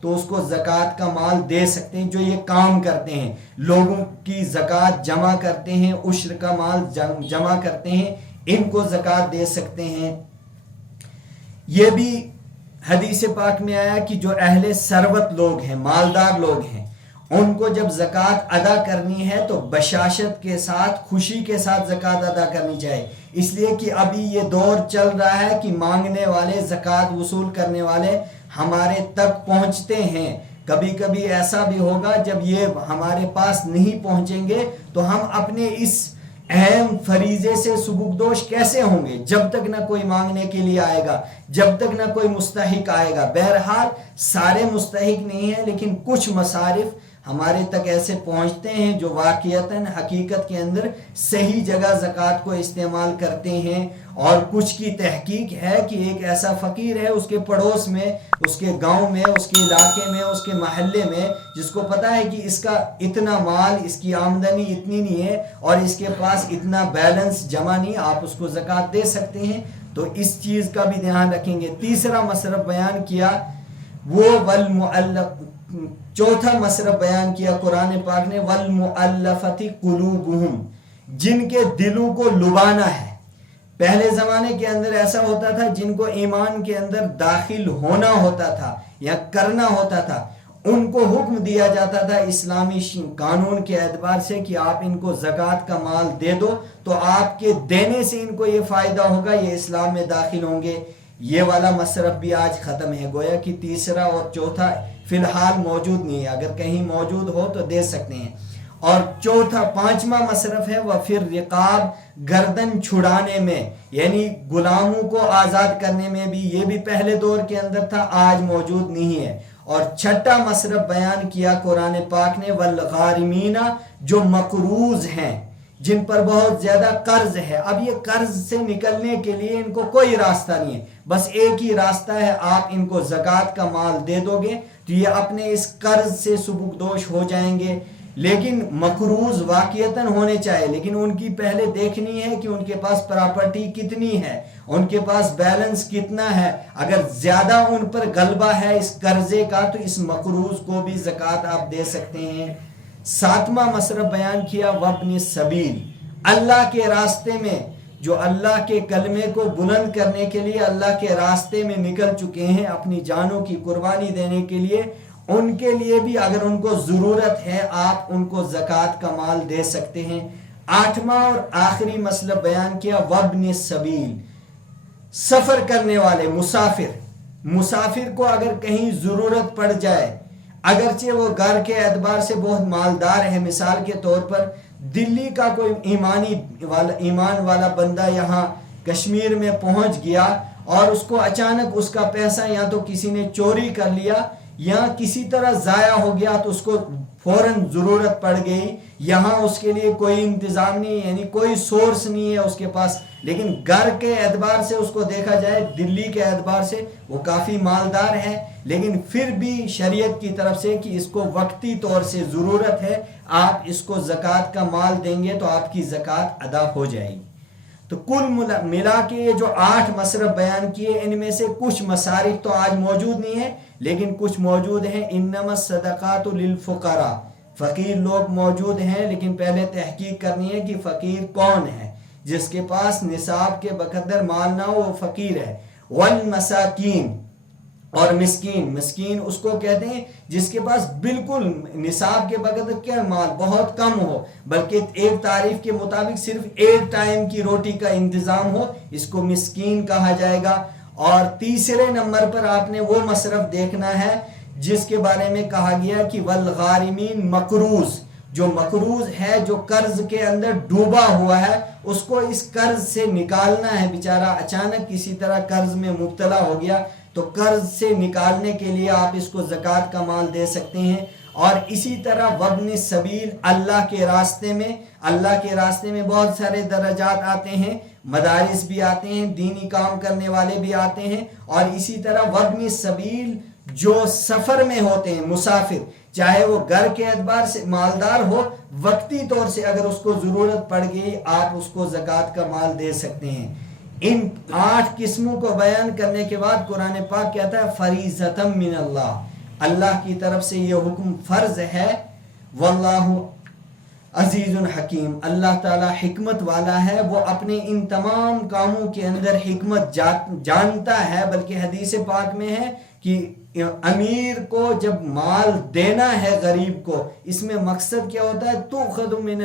تو اس کو زکوٰۃ کا مال دے سکتے ہیں. جو یہ کام کرتے ہیں، لوگوں کی زکوٰۃ جمع کرتے ہیں، عشر کا مال جمع کرتے ہیں، ان کو زکوٰۃ دے سکتے ہیں. یہ بھی حدیث پاک میں آیا کہ جو اہل ثروت لوگ ہیں، مالدار لوگ ہیں، ان کو جب زکوٰۃ ادا کرنی ہے تو بشاشت کے ساتھ، خوشی کے ساتھ زکوٰۃ ادا کرنی چاہیے. اس لیے کہ ابھی یہ دور چل رہا ہے کہ مانگنے والے، زکوٰۃ وصول کرنے والے ہمارے تک پہنچتے ہیں. کبھی کبھی ایسا بھی ہوگا جب یہ ہمارے پاس نہیں پہنچیں گے تو ہم اپنے اس اہم فریضے سے سبکدوش کیسے ہوں گے، جب تک نہ کوئی مانگنے کے لیے آئے گا، جب تک نہ کوئی مستحق آئے گا. بہرحال سارے مستحق نہیں ہیں، لیکن کچھ مصارف ہمارے تک ایسے پہنچتے ہیں جو واقعتاً حقیقت کے اندر صحیح جگہ زکوٰۃ کو استعمال کرتے ہیں. اور کچھ کی تحقیق ہے کہ ایک ایسا فقیر ہے اس کے پڑوس میں، اس کے گاؤں میں، اس کے علاقے میں، اس کے محلے میں، جس کو پتا ہے کہ اس کا اتنا مال، اس کی آمدنی اتنی نہیں ہے اور اس کے پاس اتنا بیلنس جمع نہیں، آپ اس کو زکوٰۃ دے سکتے ہیں. تو اس چیز کا بھی دھیان رکھیں گے. تیسرا مصرف بیان کیا وہ چوتھا مصرف بیان کیا قرآن پاک نے، والمؤلفۃ قلوبہم، جن کے دلوں کو لبانا ہے. پہلے زمانے کے اندر ایسا ہوتا تھا جن کو ایمان کے اندر داخل ہونا ہوتا تھا یا کرنا ہوتا تھا، ان کو حکم دیا جاتا تھا اسلامی قانون کے اعتبار سے کہ آپ ان کو زکوٰۃ کا مال دے دو تو آپ کے دینے سے ان کو یہ فائدہ ہوگا، یہ اسلام میں داخل ہوں گے. یہ والا مصرف بھی آج ختم ہے. گویا کہ تیسرا اور چوتھا فی الحال موجود نہیں ہے، اگر کہیں موجود ہو تو دے سکتے ہیں. اور پانچواں مصرف ہے وفی الرقاب، گردن چھڑانے میں، یعنی غلاموں کو آزاد کرنے میں بھی. یہ بھی پہلے دور کے اندر تھا، آج موجود نہیں ہے. اور چھٹا مصرف بیان کیا قرآن پاک نے، والغارمین، جو مقروض ہیں، جن پر بہت زیادہ قرض ہے. اب یہ قرض سے نکلنے کے لیے ان کو کوئی راستہ نہیں ہے، بس ایک ہی راستہ ہے، آپ ان کو زکوٰۃ کا مال دے دو گے تو یہ اپنے اس قرض سے سبکدوش ہو جائیں گے. لیکن مقروض واقعتاً ہونے چاہیے، لیکن ان کی پہلے دیکھنی ہے کہ ان کے پاس پراپرٹی کتنی ہے، ان کے پاس بیلنس کتنا ہے. اگر زیادہ ان پر غلبہ ہے اس قرضے کا تو اس مقروض کو بھی زکوٰۃ آپ دے سکتے ہیں. ساتواں مصرف بیان کیا وابن السبیل، اللہ کے راستے میں جو اللہ کے کلمے کو بلند کرنے کے لیے اللہ کے راستے میں نکل چکے ہیں اپنی جانوں کی قربانی دینے کے لیے، ان کے لیے بھی اگر ان کو ضرورت ہے آپ ان کو زکوٰۃ کا مال دے سکتے ہیں. آٹھواں اور آخری مصلحت بیان کیا وابن السبیل، سفر کرنے والے مسافر کو اگر کہیں ضرورت پڑ جائے، اگرچہ وہ گھر کے اعتبار سے بہت مالدار ہے، مثال کے طور پر دلی کا کوئی ایمان والا بندہ یہاں کشمیر میں پہنچ گیا اور اس کو اچانک اس کا پیسہ یا تو کسی نے چوری کر لیا یا کسی طرح ضائع ہو گیا تو اس کو فوراً ضرورت پڑ گئی، یہاں اس کے لیے کوئی انتظام نہیں، یعنی کوئی سورس نہیں ہے اس کے پاس. لیکن گھر کے اعتبار سے اس کو دیکھا جائے، دلی کے اعتبار سے وہ کافی مالدار ہے، لیکن پھر بھی شریعت کی طرف سے کہ اس کو وقتی طور سے ضرورت ہے، آپ اس کو زکوٰۃ کا مال دیں گے تو آپ کی زکوٰۃ ادا ہو جائے گی. تو کل ملا کے یہ جو 8 مصرف بیان کیے، ان میں سے کچھ مصارف تو آج موجود نہیں ہیں لیکن کچھ موجود ہیں. انما الصدقات للفقراء، فقیر لوگ موجود ہیں، لیکن پہلے تحقیق کرنی ہے کہ فقیر کون ہے. جس کے پاس نصاب کے بقدر مال نہ ہو وہ فقیر ہے. والمساکین، اور مسکین اس کو کہتے ہیں جس کے پاس بالکل نصاب کے بقدر کیا مال بہت کم ہو، بلکہ ایک تعریف کے مطابق صرف ایک ٹائم کی روٹی کا انتظام ہو، اس کو مسکین کہا جائے گا. اور تیسرے نمبر پر آپ نے وہ مصرف دیکھنا ہے جس کے بارے میں کہا گیا کہ والغارمین، مقروض، جو مقروض ہے، جو قرض کے اندر ڈوبا ہوا ہے، اس کو اس قرض سے نکالنا ہے. بیچارہ اچانک کسی طرح قرض میں مبتلا ہو گیا تو قرض سے نکالنے کے لیے آپ اس کو زکوٰۃ کا مال دے سکتے ہیں. اور اسی طرح وابن السبیل، اللہ کے راستے میں بہت سارے درجات آتے ہیں، مدارس بھی آتے ہیں، دینی کام کرنے والے بھی آتے ہیں. اور اسی طرح وابن السبیل جو سفر میں ہوتے ہیں، مسافر، چاہے وہ گھر کے اعتبار سے مالدار ہو، وقتی طور سے اگر اس کو ضرورت پڑ گئی آپ اس کو زکوٰۃ کا مال دے سکتے ہیں. ان 8 قسموں کو بیان کرنے کے بعد قرآن پاک کہتا ہے فریضۃ من اللہ، اللہ کی طرف سے یہ حکم فرض ہے. واللہ عزیز حکیم، اللہ تعالیٰ حکمت والا ہے، وہ اپنے ان تمام کاموں کے اندر حکمت جانتا ہے. بلکہ حدیث پاک میں ہے کہ امیر کو جب مال دینا ہے غریب کو، اس میں مقصد کیا ہوتا ہے؟ تؤخذ من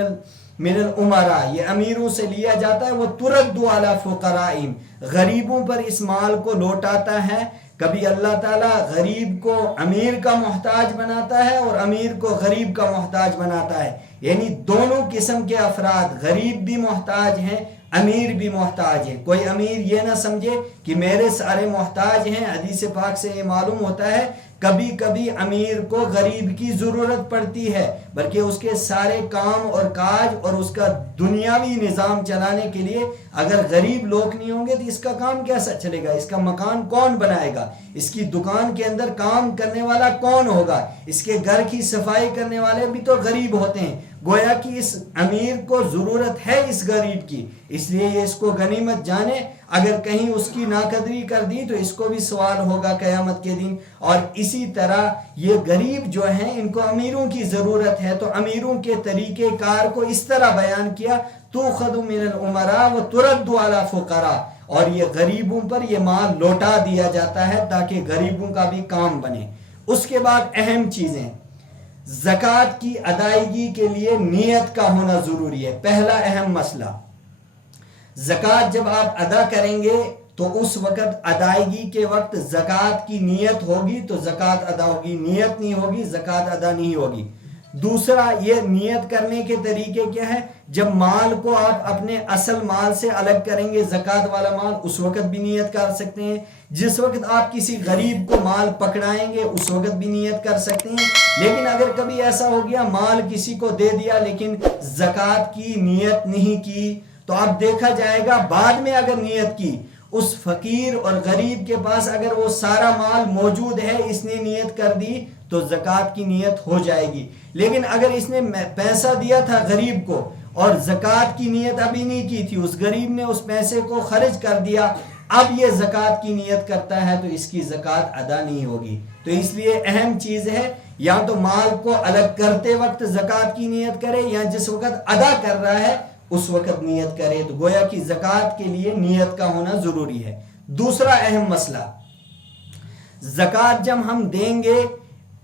الامراء، یہ امیروں سے لیا جاتا ہے. وہ ترد علی فقرائہم، غریبوں پر اس مال کو لوٹاتا ہے. کبھی اللہ تعالیٰ غریب کو امیر کا محتاج بناتا ہے اور امیر کو غریب کا محتاج بناتا ہے. یعنی دونوں قسم کے افراد، غریب بھی محتاج ہیں، امیر بھی محتاج ہیں. کوئی امیر یہ نہ سمجھے کہ میرے سارے محتاج ہیں. حدیث پاک سے یہ معلوم ہوتا ہے کبھی کبھی امیر کو غریب کی ضرورت پڑتی ہے، بلکہ اس کے سارے کام اور کاج اور اس کا دنیاوی نظام چلانے کے لیے اگر غریب لوگ نہیں ہوں گے تو اس کا کام کیسا چلے گا؟ اس کا مکان کون بنائے گا؟ اس کی دکان کے اندر کام کرنے والا کون ہوگا؟ اس کے گھر کی صفائی کرنے والے بھی تو غریب ہوتے ہیں. گویا کہ اس امیر کو ضرورت ہے اس غریب کی، اس لیے یہ اس کو غنیمت جانے. اگر کہیں اس کی ناقدری کر دی تو اس کو بھی سوال ہوگا قیامت کے دن. اور اسی طرح یہ غریب جو ہیں ان کو امیروں کی ضرورت ہے، تو امیروں کے طریقہ کار کو اس طرح بیان کیا، تؤخذ من الامراء وترد علی فقراء، اور یہ غریبوں پر یہ مال لوٹا دیا جاتا ہے تاکہ غریبوں کا بھی کام بنے. اس کے بعد اہم چیزیں، زکوٰۃ کی ادائیگی کے لیے نیت کا ہونا ضروری ہے. پہلا اہم مسئلہ، زکوٰۃ جب آپ ادا کریں گے تو اس وقت ادائیگی کے وقت زکوٰۃ کی نیت ہوگی تو زکوٰۃ ادا ہوگی، نیت نہیں ہوگی زکوٰۃ ادا نہیں ہوگی. دوسرا، یہ نیت کرنے کے طریقے کیا ہے؟ جب مال کو آپ اپنے اصل مال سے الگ کریں گے، زکوٰۃ والا مال، اس وقت بھی نیت کر سکتے ہیں. جس وقت آپ کسی غریب کو مال پکڑائیں گے اس وقت بھی نیت کر سکتے ہیں. لیکن اگر کبھی ایسا ہو گیا مال کسی کو دے دیا لیکن زکوٰۃ کی نیت نہیں کی، تو اب دیکھا جائے گا بعد میں اگر نیت کی، اس فقیر اور غریب کے پاس اگر وہ سارا مال موجود ہے، اس نے نیت کر دی تو زکوٰۃ کی نیت ہو جائے گی. لیکن اگر اس نے پیسہ دیا تھا غریب کو اور زکوٰۃ کی نیت ابھی نہیں کی تھی، اس غریب نے اس پیسے کو خرچ کر دیا، اب یہ زکوٰۃ کی نیت کرتا ہے تو اس کی زکوٰۃ ادا نہیں ہوگی. تو اس لیے اہم چیز ہے یا تو مال کو الگ کرتے وقت زکوٰۃ کی نیت کرے یا جس وقت ادا کر رہا ہے اس وقت نیت کرے. تو گویا کہ زکوٰۃ کے لیے نیت کا ہونا ضروری ہے. دوسرا اہم مسئلہ، زکوٰۃ جب ہم دیں گے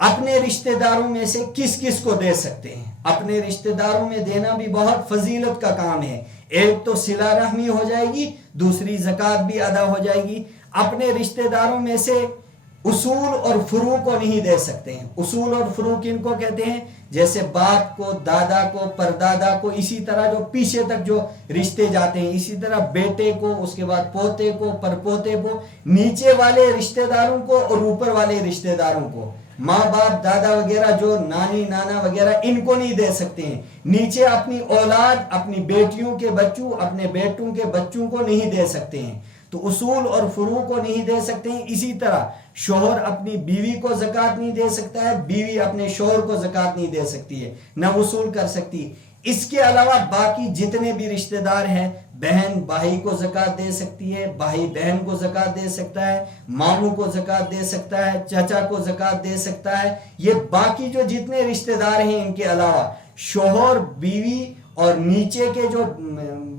اپنے رشتہ داروں میں سے کس کس کو دے سکتے ہیں؟ اپنے رشتہ داروں میں دینا بھی بہت فضیلت کا کام ہے. ایک تو صلہ رحمی ہو جائے گی، دوسری زکوٰۃ بھی ادا ہو جائے گی. اپنے رشتہ داروں میں سے اصول اور فروع کو نہیں دے سکتے ہیں. اصول اور فروع کن کو کہتے ہیں؟ جیسے باپ کو، دادا کو، پردادا کو، اسی طرح جو پیچھے تک جو رشتے جاتے ہیں، اسی طرح بیٹے کو، اس کے بعد پوتے کو، پرپوتے کو، نیچے والے رشتہ داروں کو اور اوپر والے رشتہ داروں کو. ماں باپ، دادا وغیرہ جو نانی نانا وغیرہ، ان کو نہیں دے سکتے ہیں. نیچے اپنی اولاد، اپنی بیٹیوں کے بچوں، اپنے بیٹوں کے بچوں کو نہیں دے سکتے ہیں. تو اصول اور فروع کو نہیں دے سکتے ہیں. اسی طرح شوہر اپنی بیوی کو زکوٰۃ نہیں دے سکتا ہے، بیوی اپنے شوہر کو زکوٰۃ نہیں دے سکتی ہے، نہ وصول کر سکتی. اس کے علاوہ باقی جتنے بھی رشتہ دار ہیں، بہن بھائی کو زکوٰۃ دے سکتی ہے، بھائی بہن کو زکوٰۃ دے سکتا ہے، ماموں کو زکوٰۃ دے سکتا ہے، چچا کو زکوٰۃ دے سکتا ہے. یہ باقی جو جتنے رشتہ دار ہیں ان کے علاوہ شوہر، بیوی اور نیچے کے جو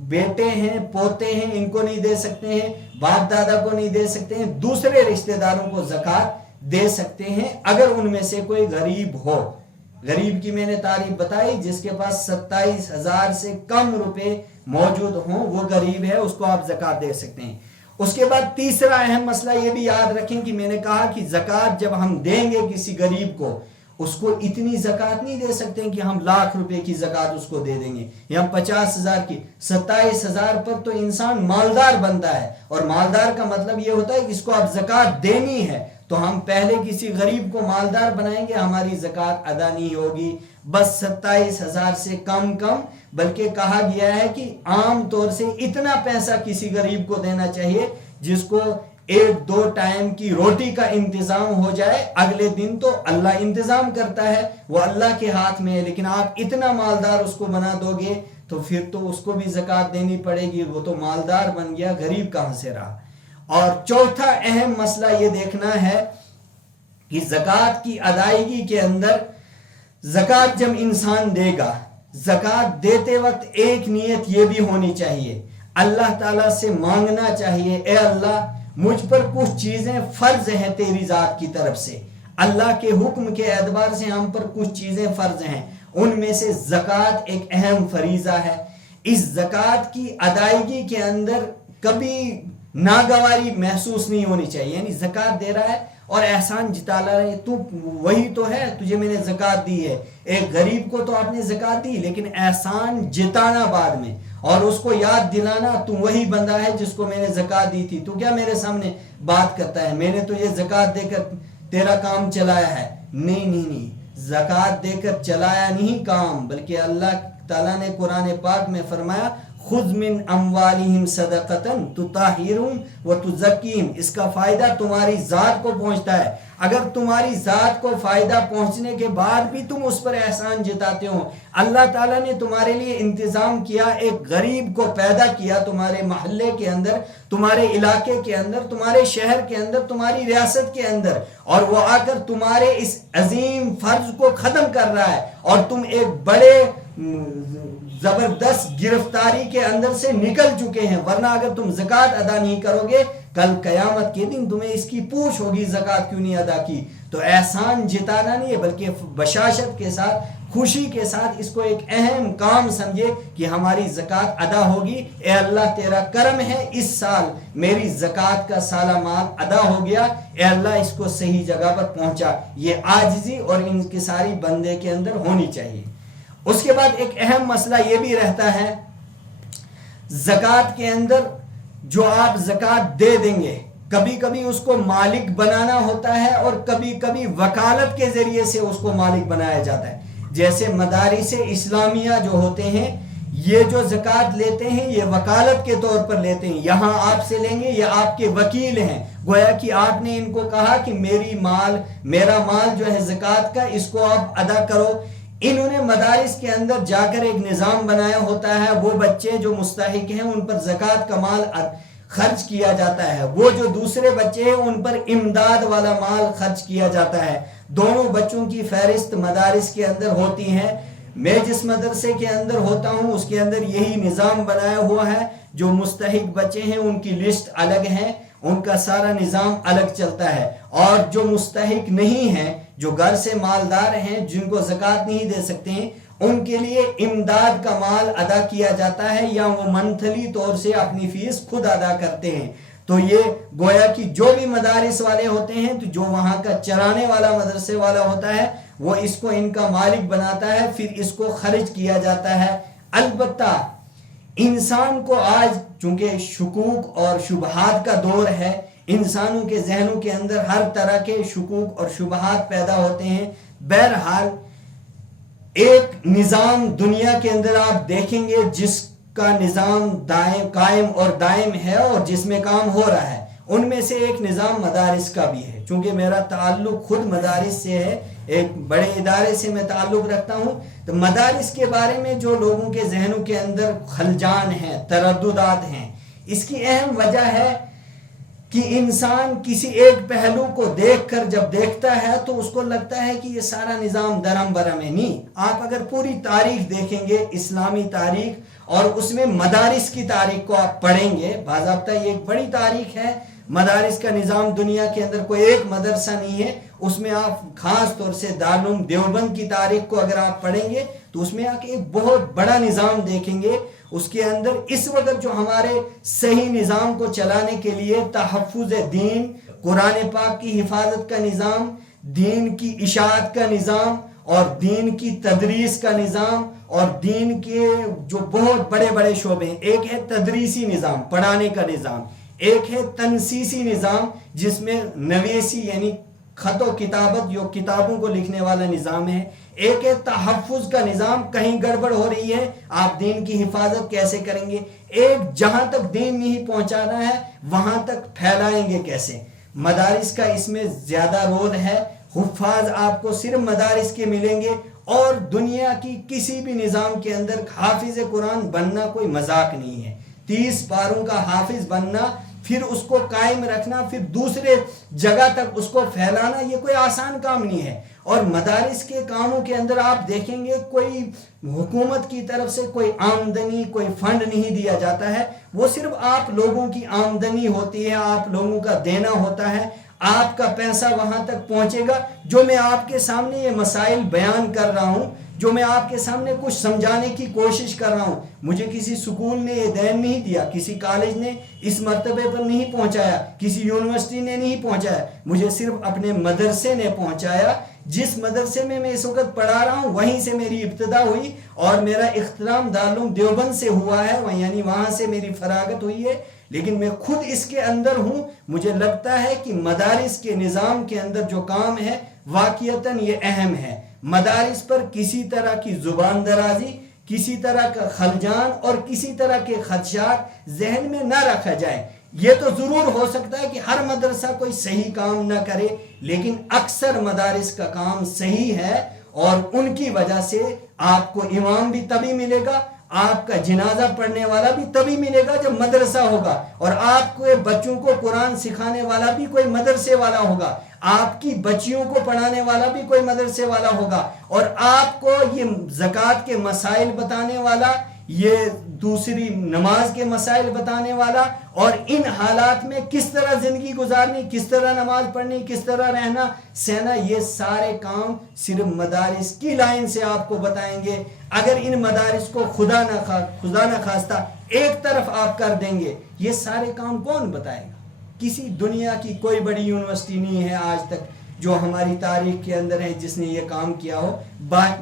بیٹے ہیں، پوتے ہیں، ان کو نہیں دے سکتے ہیں، باپ دادا کو نہیں دے سکتے ہیں. دوسرے رشتہ داروں کو زکوٰۃ دے سکتے ہیں اگر ان میں سے کوئی غریب ہو. غریب کی میں نے تعریف بتائی، جس کے پاس 27,000 سے کم روپے موجود ہوں وہ غریب ہے، اس کو آپ زکوٰۃ دے سکتے ہیں. اس کے بعد تیسرا اہم مسئلہ یہ بھی یاد رکھیں کہ میں نے کہا کہ زکوٰۃ جب ہم دیں گے کسی غریب کو، اس کو اتنی زکوٰۃ نہیں دے سکتے کہ ہم لاکھ روپے کی زکوٰۃ اس کو دے دیں گے یا 50,000 کی. 27,000 پر تو انسان مالدار بنتا ہے، اور مالدار کا مطلب یہ ہوتا ہے کہ اس کو اب زکوٰۃ دینی ہے. تو ہم پہلے کسی غریب کو مالدار بنائیں گے، ہماری زکوٰۃ ادا نہیں ہوگی. بس 27,000 سے کم، بلکہ کہا گیا ہے کہ عام طور سے اتنا پیسہ کسی غریب کو دینا چاہیے جس کو 1-2 ٹائم کی روٹی کا انتظام ہو جائے. اگلے دن تو اللہ انتظام کرتا ہے، وہ اللہ کے ہاتھ میں ہے، لیکن آپ اتنا مالدار اس کو بنا دو گے تو پھر تو اس کو بھی زکوٰۃ دینی پڑے گی. وہ تو مالدار بن گیا، غریب کہاں سے رہا. اور چوتھا اہم مسئلہ یہ دیکھنا ہے کہ زکوٰۃ کی ادائیگی کے اندر زکوٰۃ جب انسان دے گا، زکوٰۃ دیتے وقت ایک نیت یہ بھی ہونی چاہیے، اللہ تعالیٰ سے مانگنا چاہیے، اے اللہ مجھ پر کچھ چیزیں فرض ہیں تیری ذات کی طرف سے، اللہ کے حکم کے اعتبار سے ہم پر کچھ چیزیں فرض ہیں، ان میں سے زکوٰۃ ایک اہم فریضہ ہے۔ اس زکوٰۃ کی ادائیگی کے اندر کبھی ناگواری محسوس نہیں ہونی چاہیے، یعنی زکوٰۃ دے رہا ہے اور احسان جتا رہا ہے، تو وہی تو ہے، تجھے میں نے زکوٰۃ دی ہے، ایک غریب کو تو آپ نے زکوٰۃ دی لیکن احسان جتانا بعد میں اور اس کو یاد دلانا تو وہی بندہ ہے جس کو میں نے زکوٰۃ دی تھی، تو کیا میرے سامنے بات کرتا ہے میں نے تجھے زکوٰۃ دے کر تیرا کام چلایا ہے؟ نہیں، زکوٰۃ دے کر چلایا نہیں کام، بلکہ اللہ تعالیٰ نے قرآن پاک میں فرمایا خذ من اموالہم صدقۃ تطہرہم وتزکیہم، اس کا فائدہ تمہاری ذات کو پہنچتا ہے، اگر تمہاری ذات کو فائدہ پہنچنے کے بعد بھی تم اس پر احسان جتاتے ہو، اللہ تعالیٰ نے تمہارے لیے انتظام کیا، ایک غریب کو پیدا کیا تمہارے محلے کے اندر، تمہارے علاقے کے اندر، تمہارے شہر کے اندر، تمہاری ریاست کے اندر، اور وہ آ کر تمہارے اس عظیم فرض کو ختم کر رہا ہے اور تم ایک بڑے زبردست گرفتاری کے اندر سے نکل چکے ہیں، ورنہ اگر تم زکوٰۃ ادا نہیں کرو گے کل قیامت کے دن تمہیں اس کی پوچھ ہوگی زکوٰۃ کیوں نہیں ادا کی۔ تو احسان جتانا نہیں ہے بلکہ بشاشت کے ساتھ، خوشی کے ساتھ اس کو ایک اہم کام سمجھے کہ ہماری زکوٰۃ ادا ہوگی، اے اللہ تیرا کرم ہے اس سال میری زکوٰۃ کا سالہ مال ادا ہو گیا، اے اللہ اس کو صحیح جگہ پر پہنچا، یہ عاجزی اور انکساری بندے کے اندر ہونی چاہیے۔ اس کے بعد ایک اہم مسئلہ یہ بھی رہتا ہے، زکوٰۃ کے اندر جو آپ زکوٰۃ دے دیں گے کبھی کبھی اس کو مالک بنانا ہوتا ہے اور کبھی کبھی وکالت کے ذریعے سے اس کو مالک بنایا جاتا ہے، جیسے مدارس اسلامیہ جو ہوتے ہیں یہ جو زکوٰۃ لیتے ہیں یہ وکالت کے طور پر لیتے ہیں، یہاں آپ سے لیں گے، یہ آپ کے وکیل ہیں، گویا کہ آپ نے ان کو کہا کہ میرا مال جو ہے زکوٰۃ کا اس کو آپ ادا کرو۔ انہوں نے مدارس کے اندر جا کر ایک نظام بنایا ہوتا ہے، وہ بچے جو مستحق ہیں ان پر زکوٰۃ کا مال خرچ کیا جاتا ہے، وہ جو دوسرے بچے ہیں ان پر امداد والا مال خرچ کیا جاتا ہے، دونوں بچوں کی فہرست مدارس کے اندر ہوتی ہے۔ میں جس مدرسے کے اندر ہوتا ہوں اس کے اندر یہی نظام بنایا ہوا ہے، جو مستحق بچے ہیں ان کی لسٹ الگ ہے، ان کا سارا نظام الگ چلتا ہے، اور جو مستحق نہیں ہیں، جو گھر سے مالدار ہیں، جن کو زکوٰۃ نہیں دے سکتے ہیں، ان کے لیے امداد کا مال ادا کیا جاتا ہے، یا وہ منتھلی طور سے اپنی فیس خود ادا کرتے ہیں۔ تو یہ گویا کہ جو بھی مدارس والے ہوتے ہیں، تو جو وہاں کا چلانے والا مدرسے والا ہوتا ہے وہ اس کو ان کا مالک بناتا ہے، پھر اس کو خرچ کیا جاتا ہے۔ البتہ انسان کو آج چونکہ شکوک اور شبہات کا دور ہے، انسانوں کے ذہنوں کے اندر ہر طرح کے شکوک اور شبہات پیدا ہوتے ہیں۔ بہرحال ایک نظام دنیا کے اندر آپ دیکھیں گے جس کا نظام قائم اور دائم ہے اور جس میں کام ہو رہا ہے، ان میں سے ایک نظام مدارس کا بھی ہے۔ چونکہ میرا تعلق خود مدارس سے ہے، ایک بڑے ادارے سے میں تعلق رکھتا ہوں، تو مدارس کے بارے میں جو لوگوں کے ذہنوں کے اندر خلجان ہیں، ترددات ہیں، اس کی اہم وجہ ہے کہ انسان کسی ایک پہلو کو دیکھ کر جب دیکھتا ہے تو اس کو لگتا ہے کہ یہ سارا نظام درم برم ہے۔ نہیں، آپ اگر پوری تاریخ دیکھیں گے، اسلامی تاریخ، اور اس میں مدارس کی تاریخ کو آپ پڑھیں گے، باضابطہ یہ ایک بڑی تاریخ ہے، مدارس کا نظام دنیا کے اندر کوئی ایک مدرسہ نہیں ہے، اس میں آپ خاص طور سے دارالعلوم دیوبند کی تاریخ کو اگر آپ پڑھیں گے تو اس میں آپ ایک بہت بڑا نظام دیکھیں گے۔ اس کے اندر اس وقت جو ہمارے صحیح نظام کو چلانے کے لیے تحفظ دین، قرآن پاک کی حفاظت کا نظام، دین کی اشاعت کا نظام، اور دین کی تدریس کا نظام، اور دین کے جو بہت بڑے بڑے شعبے ہیں، ایک ہے تدریسی نظام، پڑھانے کا نظام، ایک ہے تنسیسی نظام جس میں نویسی یعنی خط و کتابت جو کتابوں کو لکھنے والا نظام ہے، ایک ہے تحفظ کا نظام، کہیں گڑبڑ ہو رہی ہے آپ دین کی حفاظت کیسے کریں گے، ایک جہاں تک دین نہیں پہنچانا ہے وہاں تک پھیلائیں گے کیسے۔ مدارس کا اس میں زیادہ رول ہے، حفاظ آپ کو صرف مدارس کے ملیں گے، اور دنیا کی کسی بھی نظام کے اندر حافظ قرآن بننا کوئی مذاق نہیں ہے، 30 پاروں کا حافظ بننا پھر اس کو قائم رکھنا، پھر دوسرے جگہ تک اس کو پھیلانا، یہ کوئی آسان کام نہیں ہے۔ اور مدارس کے کاموں کے اندر آپ دیکھیں گے کوئی حکومت کی طرف سے کوئی آمدنی، کوئی فنڈ نہیں دیا جاتا ہے، وہ صرف آپ لوگوں کی آمدنی ہوتی ہے، آپ لوگوں کا دینا ہوتا ہے، آپ کا پیسہ وہاں تک پہنچے گا۔ جو میں آپ کے سامنے یہ مسائل بیان کر رہا ہوں، جو میں آپ کے سامنے کچھ سمجھانے کی کوشش کر رہا ہوں، مجھے کسی سکول نے یہ دین نہیں دیا، کسی کالج نے اس مرتبے پر نہیں پہنچایا، کسی یونیورسٹی نے نہیں پہنچایا، مجھے صرف اپنے مدرسے نے پہنچایا۔ جس مدرسے میں اس وقت پڑھا رہا ہوں وہیں سے میری ابتدا ہوئی، اور میرا اختتام دارالعلوم دیوبند سے ہوا ہے، یعنی وہاں سے میری فراغت ہوئی ہے، لیکن میں خود اس کے اندر ہوں۔ مجھے لگتا ہے کہ مدارس کے نظام کے اندر جو کام ہے واقعتاً یہ اہم ہے۔ مدارس پر کسی طرح کی زبان درازی، کسی طرح کا خلجان اور کسی طرح کے خدشات ذہن میں نہ رکھا جائے۔ یہ تو ضرور ہو سکتا ہے کہ ہر مدرسہ کوئی صحیح کام نہ کرے، لیکن اکثر مدارس کا کام صحیح ہے، اور ان کی وجہ سے آپ کو امام بھی تبھی ملے گا، آپ کا جنازہ پڑھنے والا بھی تبھی ملے گا جب مدرسہ ہوگا، اور آپ کو بچوں کو قرآن سکھانے والا بھی کوئی مدرسے والا ہوگا، آپ کی بچیوں کو پڑھانے والا بھی کوئی مدرسے والا ہوگا، اور آپ کو یہ زکوٰۃ کے مسائل بتانے والا، یہ دوسری نماز کے مسائل بتانے والا، اور ان حالات میں کس طرح زندگی گزارنی، کس طرح نماز پڑھنی، کس طرح رہنا سہنا، یہ سارے کام صرف مدارس کی لائن سے آپ کو بتائیں گے۔ اگر ان مدارس کو خدا نہ خواستہ ایک طرف آپ کر دیں گے، یہ سارے کام کون بتائے گا؟ کسی دنیا کی کوئی بڑی یونیورسٹی نہیں ہے آج تک جو ہماری تاریخ کے اندر ہے جس نے یہ کام کیا ہو،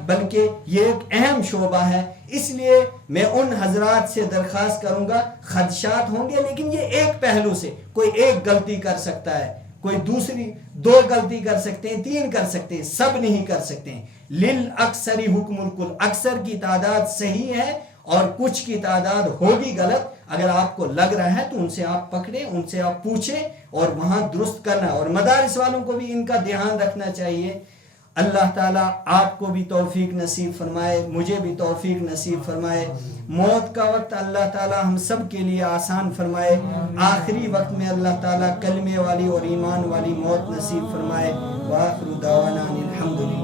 بلکہ یہ ایک اہم شعبہ ہے۔ اس لیے میں ان حضرات سے درخواست کروں گا، خدشات ہوں گے لیکن یہ ایک پہلو سے، کوئی ایک غلطی کر سکتا ہے، کوئی دوسری 2 غلطی کر سکتے ہیں، 3 کر سکتے ہیں، سب نہیں کر سکتے ہیں۔ للأکثر حکم الکل، اکثر کی تعداد صحیح ہے اور کچھ کی تعداد ہوگی غلط۔ اگر آپ کو لگ رہا ہے تو ان سے آپ پکڑیں، ان سے آپ پوچھیں اور وہاں درست کرنا، اور مدارس والوں کو بھی ان کا دھیان رکھنا چاہیے۔ اللہ تعالیٰ آپ کو بھی توفیق نصیب فرمائے، مجھے بھی توفیق نصیب فرمائے۔ موت کا وقت اللہ تعالیٰ ہم سب کے لیے آسان فرمائے، آخری وقت میں اللہ تعالیٰ کلمے والی اور ایمان والی موت نصیب فرمائے۔ وآخر دعوانا الحمدللہ۔